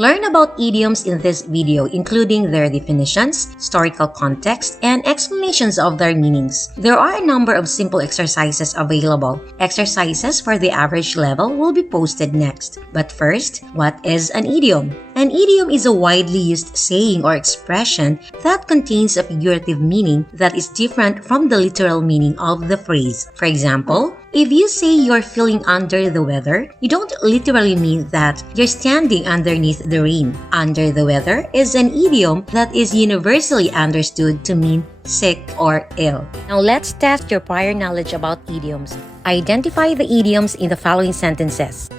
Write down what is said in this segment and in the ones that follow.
Learn about idioms in this video, including their definitions, historical context, and explanations of their meanings. There are a number of simple exercises available. Exercises for the average level will be posted next. But first, what is an idiom? An idiom is a widely used saying or expression that contains a figurative meaning that is different from the literal meaning of the phrase. For example, if you say you're feeling under the weather, you don't literally mean that you're standing underneath the rain. Under the weather is an idiom that is universally understood to mean sick or ill. Now let's test your prior knowledge about idioms. Identify the idioms in the following sentences.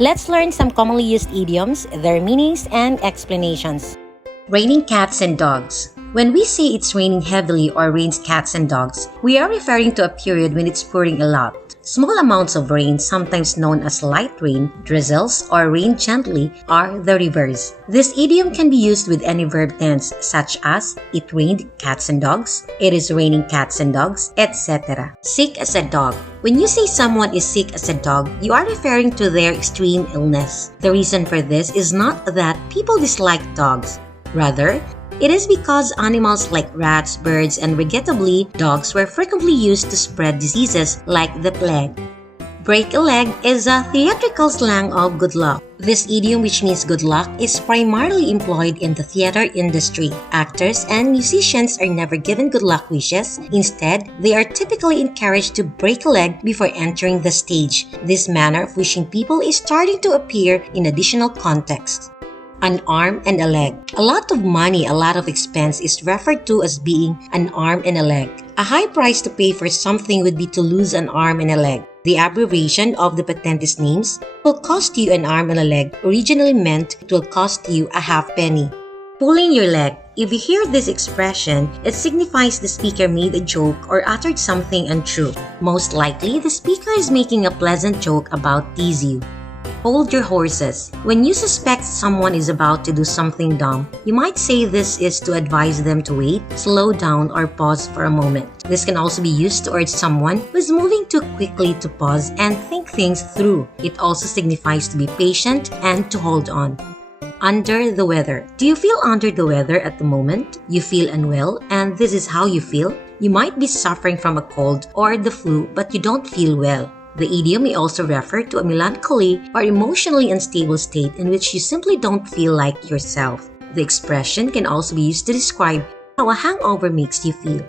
Let's learn some commonly used idioms, their meanings, and explanations. Raining cats and dogs. When we say it's raining heavily or rains cats and dogs, we are referring to a period when it's pouring a lot. Small amounts of rain, sometimes known as light rain, drizzles, or rain gently, are the reverse. This idiom can be used with any verb tense such as it rained cats and dogs, it is raining cats and dogs, etc. Sick as a dog. When you say someone is sick as a dog, you are referring to their extreme illness. The reason for this is not that people dislike dogs. Rather, it is because animals like rats, birds, and regrettably, dogs were frequently used to spread diseases like the plague. Break a leg is a theatrical slang of good luck. This idiom, which means good luck, is primarily employed in the theater industry. Actors and musicians are never given good luck wishes. Instead, they are typically encouraged to break a leg before entering the stage. This manner of wishing people is starting to appear in additional contexts. An arm and a leg. A lot of money, a lot of expense is referred to as being an arm and a leg. A high price to pay for something would be to lose an arm and a leg. The abbreviation of the patent's names will cost you an arm and a leg originally meant it will cost you a half penny. Pulling your leg. If you hear this expression, it signifies the speaker made a joke or uttered something untrue. Most likely, the speaker is making a pleasant joke about tease you. Hold your horses. When you suspect someone is about to do something dumb, you might say this is to advise them to wait, slow down, or pause for a moment. This can also be used to urge someone who is moving too quickly to pause and think things through. It also signifies to be patient and to hold on. Under the weather. Do you feel under the weather at the moment? You feel unwell, and this is how you feel? You might be suffering from a cold or the flu, but you don't feel well. The idiom may also refer to a melancholy or emotionally unstable state in which you simply don't feel like yourself. The expression can also be used to describe how a hangover makes you feel.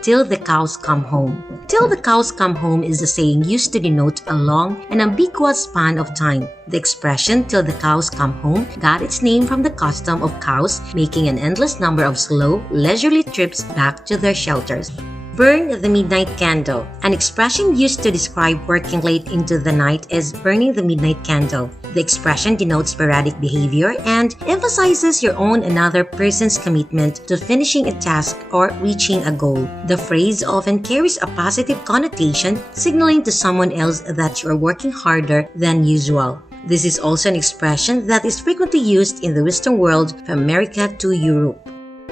Till the cows come home. Till the cows come home is a saying used to denote a long and ambiguous span of time. The expression till the cows come home got its name from the custom of cows making an endless number of slow, leisurely trips back to their shelters. Burn the midnight candle. An expression used to describe working late into the night is burning the midnight candle. The expression denotes sporadic behavior and emphasizes your own and another person's commitment to finishing a task or reaching a goal. The phrase often carries a positive connotation, signaling to someone else that you are working harder than usual. This is also an expression that is frequently used in the Western world from America to Europe.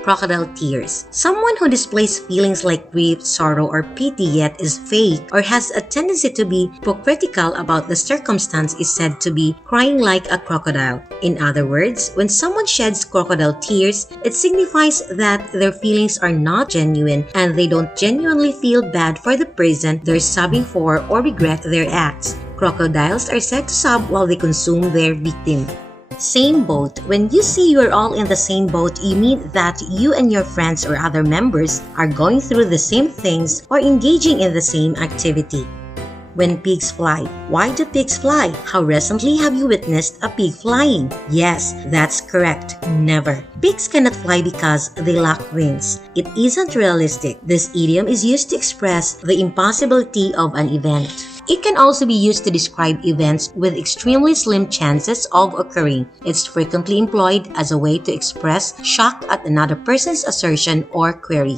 Crocodile tears. Someone who displays feelings like grief, sorrow, or pity yet is fake or has a tendency to be hypocritical about the circumstance is said to be crying like a crocodile. In other words, when someone sheds crocodile tears, it signifies that their feelings are not genuine and they don't genuinely feel bad for the person they're sobbing for or regret their acts. Crocodiles are said to sob while they consume their victim. Same boat. When you say you are all in the same boat, you mean that you and your friends or other members are going through the same things or engaging in the same activity. When pigs fly. Why do pigs fly? How recently have you witnessed a pig flying? Yes, that's correct. Never. Pigs cannot fly because they lack wings. It isn't realistic. This idiom is used to express the impossibility of an event. It can also be used to describe events with extremely slim chances of occurring. It's frequently employed as a way to express shock at another person's assertion or query.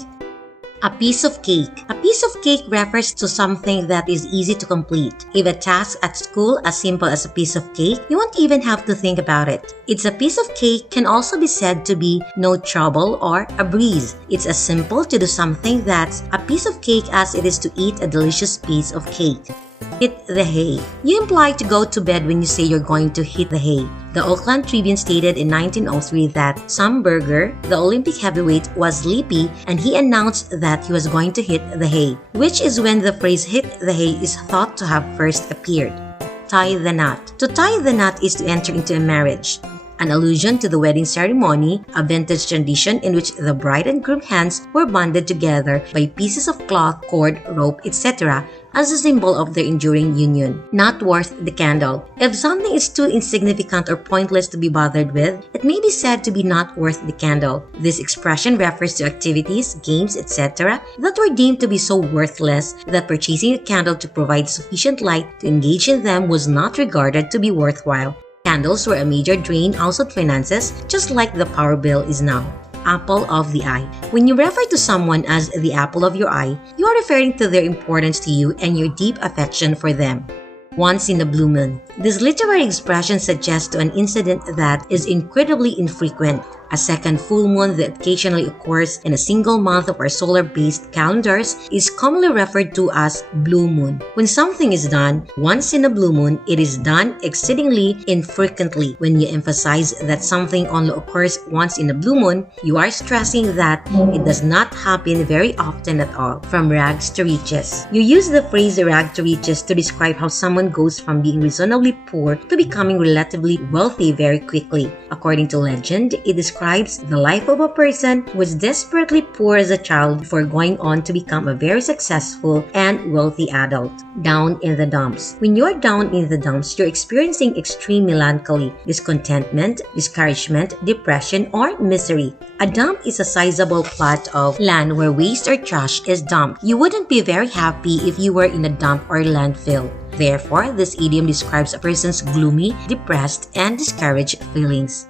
A piece of cake. A piece of cake refers to something that is easy to complete. If a task at school as simple as a piece of cake, you won't even have to think about it. It's a piece of cake can also be said to be no trouble or a breeze. It's as simple to do something that's a piece of cake as it is to eat a delicious piece of cake. Hit the hay. You imply to go to bed when you say you're going to hit the hay. The Oakland Tribune stated in 1903 that Sam Berger, the Olympic heavyweight, was sleepy and he announced that he was going to hit the hay, which is when the phrase hit the hay is thought to have first appeared. Tie the knot. To tie the knot is to enter into a marriage. An allusion to the wedding ceremony, a vintage tradition in which the bride and groom hands were bonded together by pieces of cloth, cord, rope, etc. as a symbol of their enduring union. Not worth the candle. If something is too insignificant or pointless to be bothered with, it may be said to be not worth the candle. This expression refers to activities, games, etc. that were deemed to be so worthless that purchasing a candle to provide sufficient light to engage in them was not regarded to be worthwhile. Candles were a major drain outside finances, just like the power bill is now. apple of the eye. When you refer to someone as the apple of your eye, you are referring to their importance to you and your deep affection for them. Once in a blue moon. This literary expression suggests an incident that is incredibly infrequent, a second full moon that occasionally occurs in a single month of our solar-based calendars is commonly referred to as blue moon. When something is done once in a blue moon, it is done exceedingly infrequently. When you emphasize that something only occurs once in a blue moon, you are stressing that it does not happen very often at all. From rags to riches. You use the phrase rag to riches to describe how someone goes from being reasonably poor to becoming relatively wealthy very quickly. According to legend, it describes the life of a person who was desperately poor as a child before going on to become a very successful and wealthy adult. Down in the dumps. When you're down in the dumps, you're experiencing extreme melancholy, discontentment, discouragement, depression, or misery. A dump is a sizable plot of land where waste or trash is dumped. You wouldn't be very happy if you were in a dump or landfill. Therefore, this idiom describes a person's gloomy, depressed, and discouraged feelings.